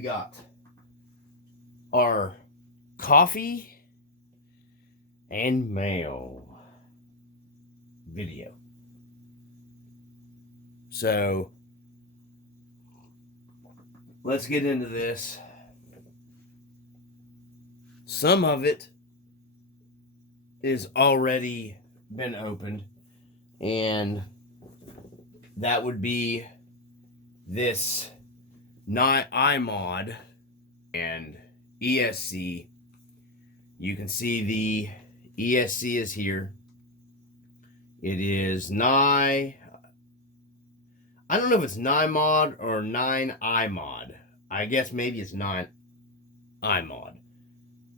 we got our coffee and mail video. So let's get into this. Some of it is already been opened, and that would be this iMod and ESC. You can see the ESC is here. It is I don't know if it's 9mod or 9iMod. I guess maybe it's 9iMod.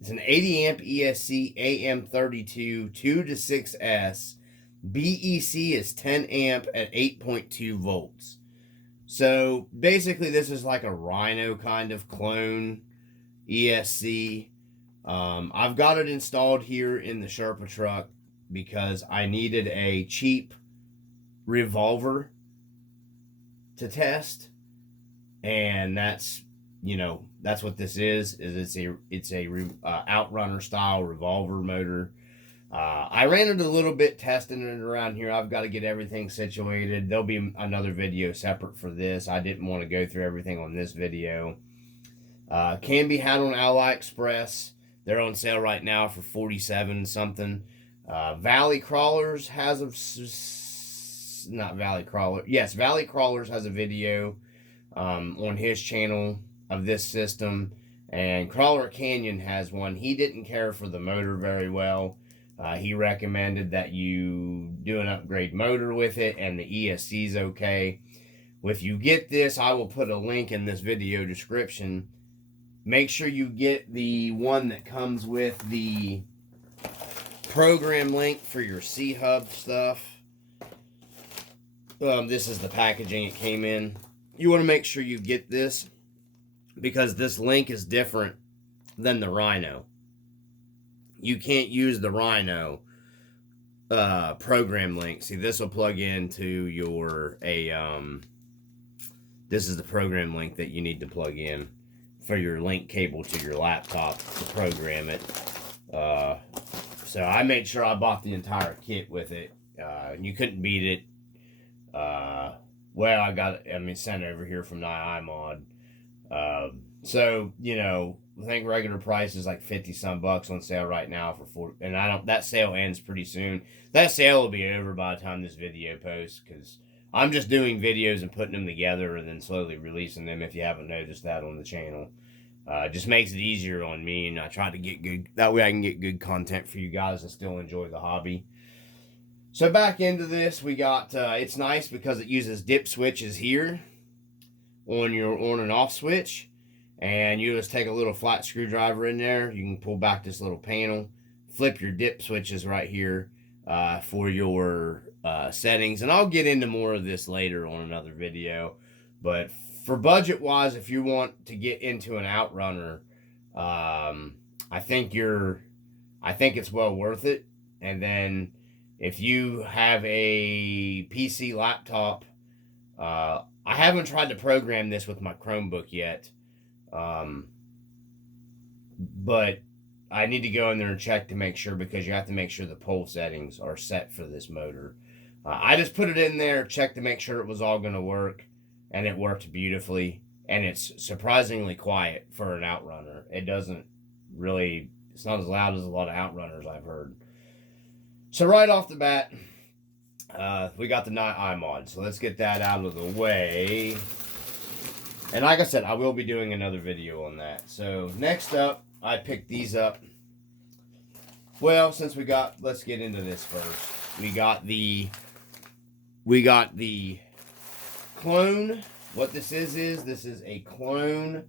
It's an 80 amp ESC AM32 2 to 6S. BEC is 10 amp at 8.2 volts. So basically this is like a Rhino kind of clone ESC. I've got it installed here in the Sherpa truck because I needed a cheap revolver to test, and that's what this is it's a outrunner style revolver motor. I ran it a little bit testing it around here. I've got to get everything situated. There'll be another video separate for this. I didn't want to go through everything on this video. Can be had on AliExpress. They're on sale right now for $47 something. Valley Crawlers has Valley Crawlers has a video on his channel of this system, and Crawler Canyon has one. He didn't care for the motor very well. He recommended that you do an upgrade motor with it, and the ESC is okay. If you get this, I will put a link in this video description. Make sure you get the one that comes with the program link for your C-Hub stuff. This is the packaging it came in. You want to make sure you get this because this link is different than the Rhino. You can't use the Rhino program link. See, this will plug into your this is the program link that you need to plug in for your link cable to your laptop to program it. So I made sure I bought the entire kit with it. You couldn't beat it. Well, I got it, sent over here from iMod. So, I think regular price is like 50 some bucks on sale right now for $40, and that sale ends pretty soon. That sale will be over by the time this video posts, because I'm just doing videos and putting them together and then slowly releasing them, if you haven't noticed that on the channel. It just makes it easier on me, and I try to get good, that way I can get good content for you guys and still enjoy the hobby. So back into this, we got, it's nice because it uses dip switches here on your on and off switch. And you just take a little flat screwdriver in there. You can pull back this little panel, flip your dip switches right here for your settings. And I'll get into more of this later on another video. But for budget-wise, if you want to get into an outrunner, I think it's well worth it. And then if you have a PC laptop, I haven't tried to program this with my Chromebook yet. But I need to go in there and check to make sure, because you have to make sure the pole settings are set for this motor. I just put it in there, checked to make sure it was all going to work, and it worked beautifully. And it's surprisingly quiet for an outrunner. It's not as loud as a lot of outrunners I've heard. So right off the bat, we got the iMod. So let's get that out of the way. And like I said, I will be doing another video on that. So next up, I picked these up. Well, let's get into this first. We got the clone. What this is a clone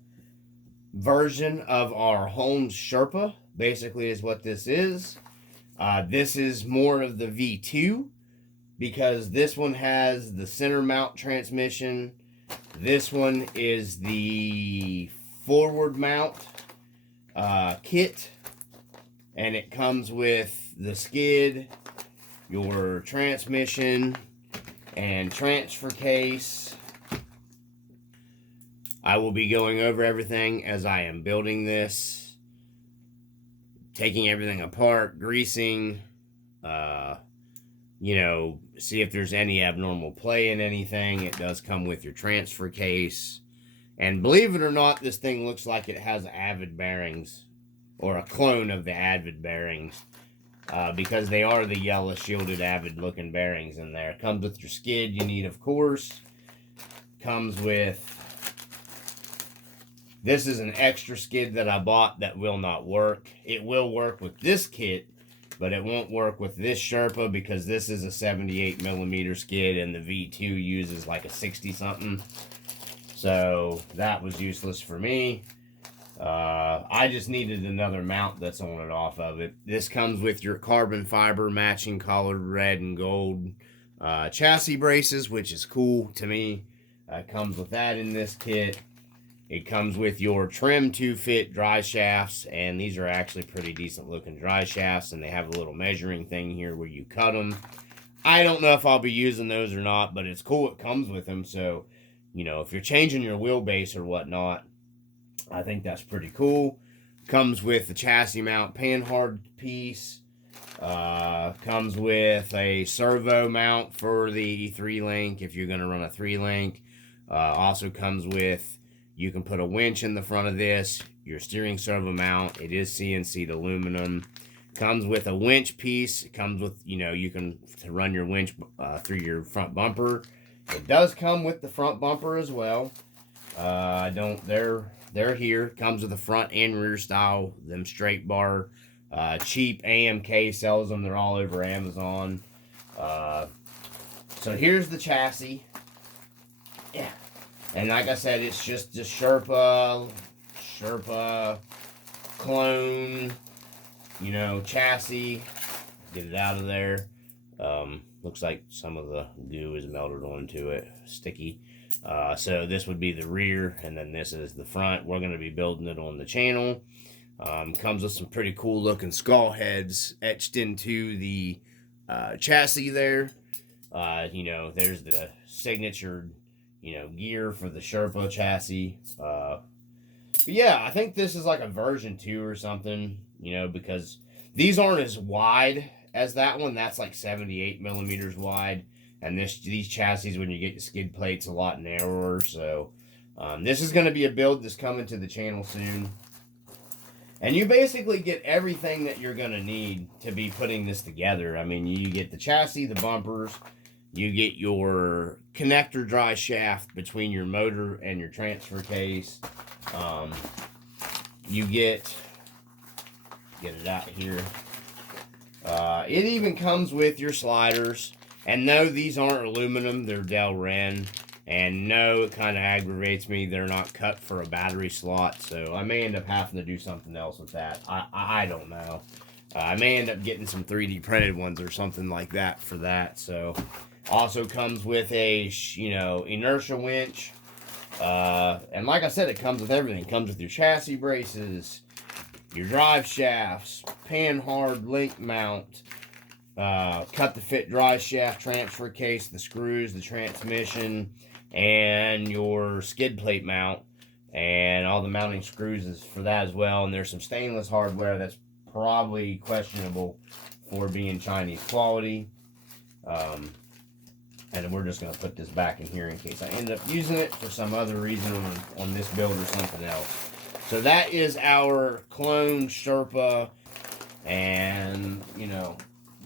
version of our Holmes Sherpa. Basically is what this is. This is more of the V2, because this one has the center mount transmission. This one is the forward mount kit, and it comes with the skid, your transmission, and transfer case. I will be going over everything as I am building this, taking everything apart, greasing, you know, see if there's any abnormal play in anything. It does come with your transfer case. And believe it or not, this thing looks like it has Avid bearings, or a clone of the Avid bearings, because they are the yellow shielded Avid looking bearings in there. Comes with your skid you need, of course. Comes with, this is an extra skid that I bought that will not work. It will work with this kit, but it won't work with this Sherpa because this is a 78mm skid and the V2 uses like a 60 something. So that was useless for me. I just needed another mount that's on and off of it. This comes with your carbon fiber matching colored red and gold chassis braces, which is cool to me. Comes with that in this kit. It comes with your trim to fit dry shafts, and these are actually pretty decent looking dry shafts, and they have a little measuring thing here where you cut them. I don't know if I'll be using those or not, but it's cool it comes with them. So, you know, if you're changing your wheelbase or whatnot, I think that's pretty cool. Comes with the chassis mount panhard piece. Comes with a servo mount for the 3-link if you're going to run a 3-link. Also comes with, you can put a winch in the front of this, your steering servo mount. It is CNC'd aluminum. Comes with a winch piece. It comes with, you know, you can run your winch through your front bumper. It does come with the front bumper as well. They're here. Comes with the front and rear style, them straight bar. Cheap AMK sells them. They're all over Amazon. So here's the chassis. Yeah. And like I said, it's just a Sherpa clone, you know, chassis. Get it out of there. Looks like some of the goo is melted onto it, sticky. So this would be the rear, and then this is the front. We're going to be building it on the channel. Comes with some pretty cool looking skull heads etched into the chassis there. You know, there's the signature, you know, gear for the Sherpa chassis. But yeah, I think this is like a version 2 or something, you know, because these aren't as wide as that one. That's like 78mm wide. And these chassis, when you get your skid plates, a lot narrower. So this is going to be a build that's coming to the channel soon. And you basically get everything that you're going to need to be putting this together. I mean, you get the chassis, the bumpers, you get your connector dry shaft between your motor and your transfer case. You get it out here. It even comes with your sliders. And no, these aren't aluminum, they're Delrin. And no, it kind of aggravates me, they're not cut for a battery slot, so I may end up having to do something else with that. I don't know. I may end up getting some 3D printed ones or something like that for that. So, also comes with a, you know, inertia winch. And like I said, it comes with everything. It comes with your chassis braces, your drive shafts, panhard link mount, cut to fit dry shaft transfer case, the screws, the transmission, and your skid plate mount, and all the mounting screws is for that as well. And there's some stainless hardware that's probably questionable for being Chinese quality. And we're just going to put this back in here in case I end up using it for some other reason on this build or something else. So that is our clone Sherpa, and, you know,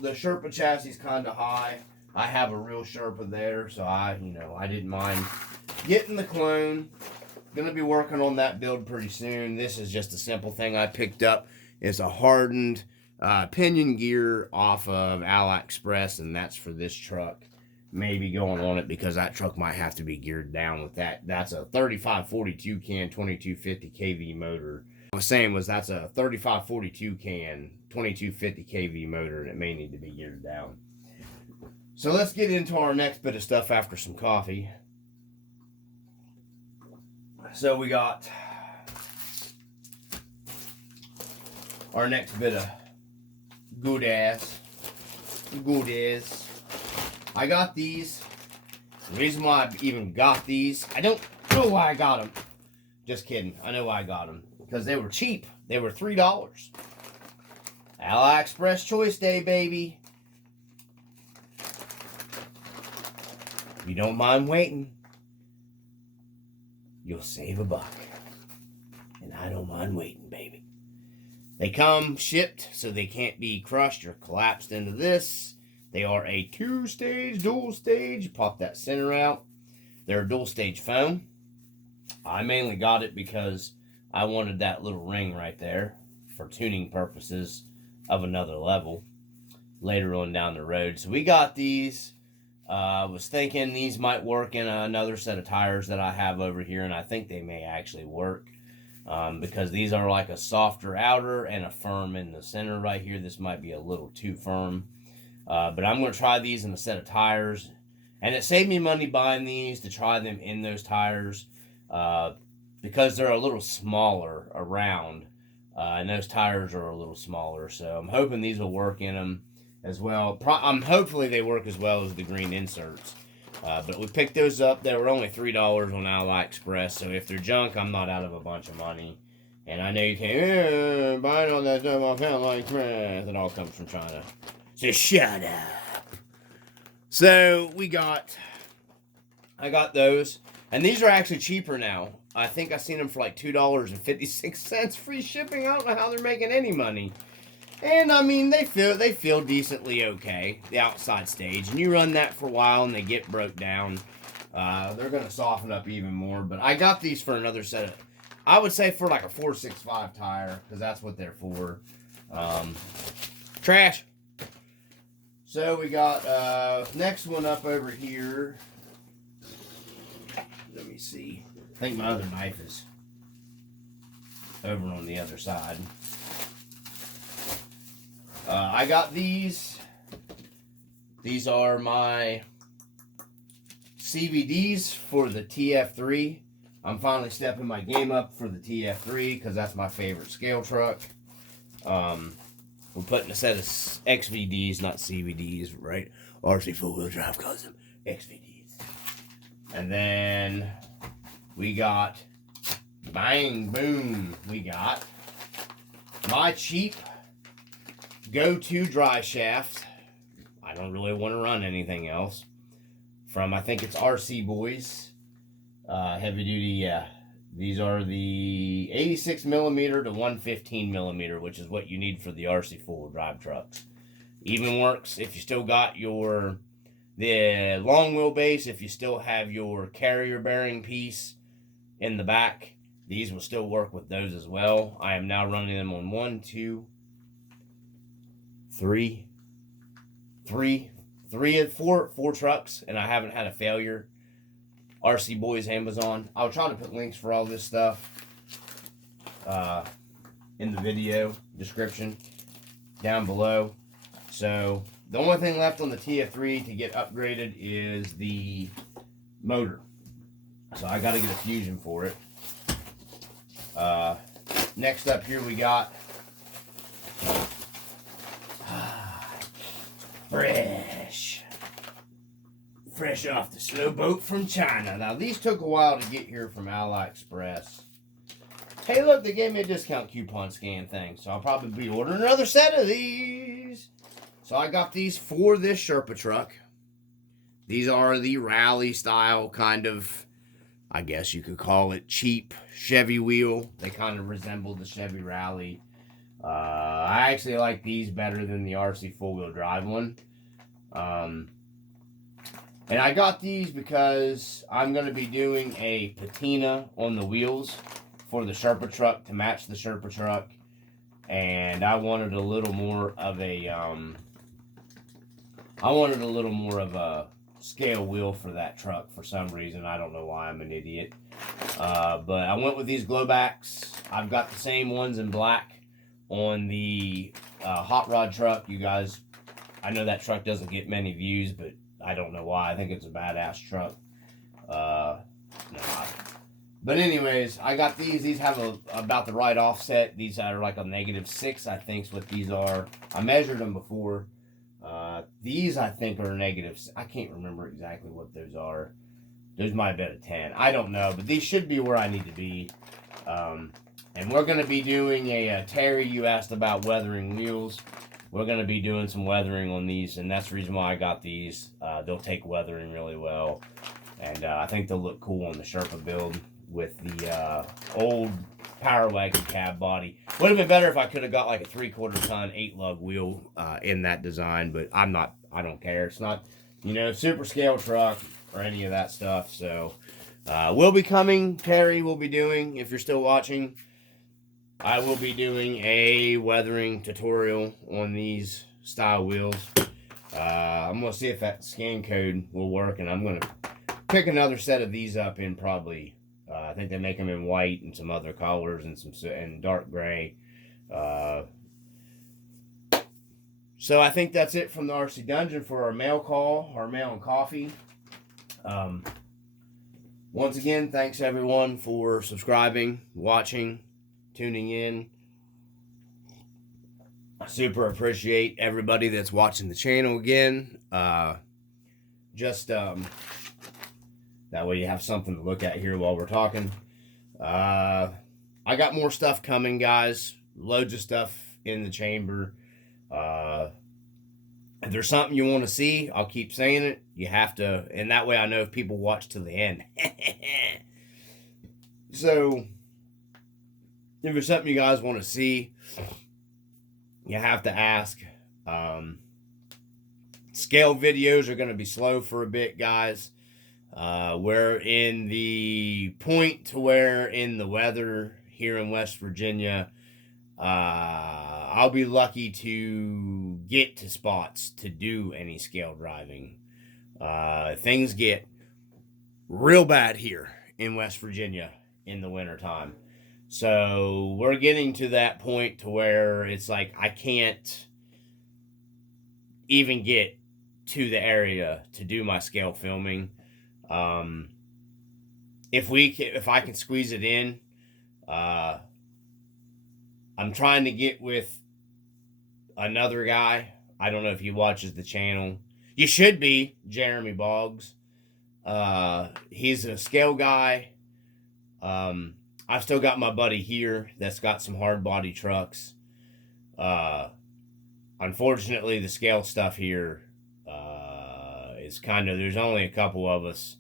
the Sherpa chassis is kind of high. I have a real Sherpa there, so I didn't mind getting the clone. Gonna be working on that build pretty soon. This is just a simple thing I picked up. It's a hardened pinion gear off of AliExpress, and that's for this truck. Maybe going on it because that truck might have to be geared down with that. That's a 3542 can 2250 kV motor. I was saying that's a 3542 can 2250 kV motor, and it may need to be geared down. So let's get into our next bit of stuff after some coffee. So we got our next bit of goodies. I got these. The reason why I even got these, I don't know why I got them. Just kidding. I know why I got them. Because they were cheap. They were $3. AliExpress Choice Day, baby. If you don't mind waiting, you'll save $1. And I don't mind waiting, baby. They come shipped, so they can't be crushed or collapsed into this. They are a 2-stage, dual stage. Pop that center out. They're a dual stage foam. I mainly got it because I wanted that little ring right there for tuning purposes of another level later on down the road. So we got these. I was thinking these might work in another set of tires that I have over here, and I think they may actually work because these are like a softer outer and a firm in the center right here. This might be a little too firm, but I'm going to try these in a set of tires, and it saved me money buying these to try them in those tires because they're a little smaller around, and those tires are a little smaller, so I'm hoping these will work in them as well. Hopefully they work as well as the green inserts. But we picked those up. They were only $3 on AliExpress. So if they're junk, I'm not out of a bunch of money. And I know you can't buy all that stuff off AliExpress. It all comes from China. So shut up. So I got those. And these are actually cheaper now. I think I seen them for like $2.56 free shipping. I don't know how they're making any money. And I mean, they feel decently okay, the outside stage. And you run that for a while and they get broke down. They're going to soften up even more. But I got these for another set of, I would say for like a 465 tire, because that's what they're for. Trash. So we got next one up over here. Let me see. I think my other knife is over on the other side. I got these. These are my CVDs for the TF3. I'm finally stepping my game up for the TF3 because that's my favorite scale truck. We're putting a set of XVDs, not CVDs, right? RC four-wheel drive calls them XVDs. And then we got, bang, boom, we got my cheap go-to dry shaft. I don't really want to run anything else. From, I think it's RC Boys. Heavy duty, yeah. These are the 86 millimeter to 115 millimeter, which is what you need for the RC four-wheel drive trucks. Even works if you still got the long wheelbase, if you still have your carrier bearing piece in the back. These will still work with those as well. I am now running them on 1, 2, 3, 4 trucks, and I haven't had a failure. RC Boys Amazon. I'll try to put links for all this stuff in the video description down below. So the only thing left on the TF3 to get upgraded is the motor. So I got to get a fusion for it. Next up here we got fresh off the slow boat from China. Now these took a while to get here from AliExpress. Hey look, they gave me a discount coupon scan thing, so I'll probably be ordering another set of these. So I got these for this Sherpa truck. These are the rally style kind of, I guess you could call it, cheap Chevy wheel. They kind of resemble the Chevy Rally. I actually like these better than the RC four-wheel drive one. And I got these because I'm going to be doing a patina on the wheels for the Sherpa truck to match the Sherpa truck. And I wanted a little more of a, scale wheel for that truck for some reason. I don't know why, I'm an idiot. But I went with these GLOBACTs. I've got the same ones in black on the hot rod truck. You guys, I know that truck doesn't get many views, but I don't know why. I think it's a badass truck. But anyways, I got these. These have about the right offset. These are like a -6, I think is what these are. I measured them before. These I think are negative. I can't remember exactly what those are. Those might have been a 10. I don't know, but these should be where I need to be. And we're going to be doing a Tyre. You asked about weathering wheels. We're going to be doing some weathering on these, and that's the reason why I got these. They'll take weathering really well, and I think they'll look cool on the Sherpa build with the old Power Wagon cab body. Would have been better if I could have got like a 3/4 ton 8-lug wheel in that design, but I don't care. It's not, you know, super scale truck or any of that stuff. So we'll be coming. Terry will be doing, if you're still watching, I will be doing a weathering tutorial on these style wheels. I'm going to see if that scan code will work, and I'm going to pick another set of these up in probably, I think they make them in white and some other colors and dark gray. So I think that's it from the RC Dungeon for our mail call, our mail and coffee. Once again, thanks everyone for subscribing, watching, tuning in. I super appreciate everybody that's watching the channel again. That way you have something to look at here while we're talking. I got more stuff coming, guys. Loads of stuff in the chamber. If there's something you want to see, I'll keep saying it. You have to, and that way I know if people watch to the end. So, if there's something you guys want to see, you have to ask. Scale videos are going to be slow for a bit, guys. We're in the point to where in the weather here in West Virginia, I'll be lucky to get to spots to do any scale driving. Things get real bad here in West Virginia in the wintertime. So we're getting to that point to where it's like I can't even get to the area to do my scale filming. If I can squeeze it in, I'm trying to get with another guy. I don't know if he watches the channel. You should be, Jeremy Boggs. He's a scale guy. I've still got my buddy here that's got some hard body trucks. Unfortunately, the scale stuff here is kind of, there's only a couple of us,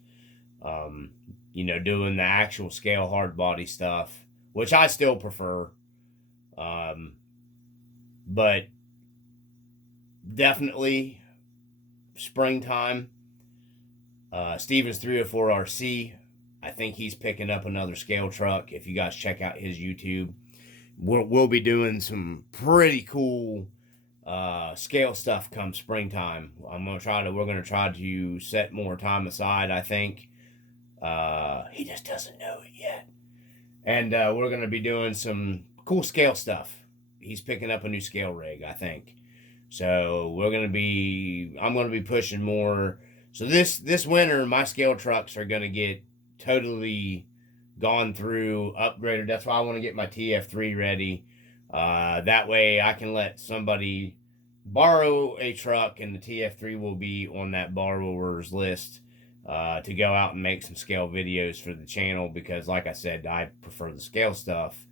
you know, doing the actual scale hard body stuff, which I still prefer. But definitely springtime. Steven's 304 RC. I think he's picking up another scale truck. If you guys check out his YouTube, we'll be doing some pretty cool scale stuff come springtime. We're gonna try to set more time aside. I think he just doesn't know it yet, and we're gonna be doing some cool scale stuff. He's picking up a new scale rig, I think. So I'm gonna be pushing more. So this winter, my scale trucks are gonna get totally gone through, upgraded. That's why I want to get my TF3 ready. That way I can let somebody borrow a truck, and the TF3 will be on that borrower's list to go out and make some scale videos for the channel, because like I said, I prefer the scale stuff.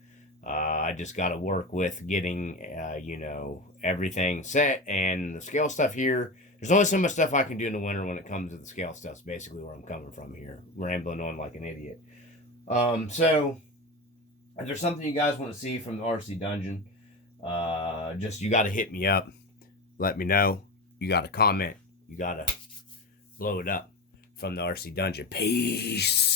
I just got to work with getting, you know, everything set, and the scale stuff here. There's only so much stuff I can do in the winter when it comes to the scale stuff. That's basically where I'm coming from here, rambling on like an idiot. So, if there's something you guys want to see from the RC Dungeon, you got to hit me up. Let me know. You got to comment. You got to blow it up from the RC Dungeon. Peace.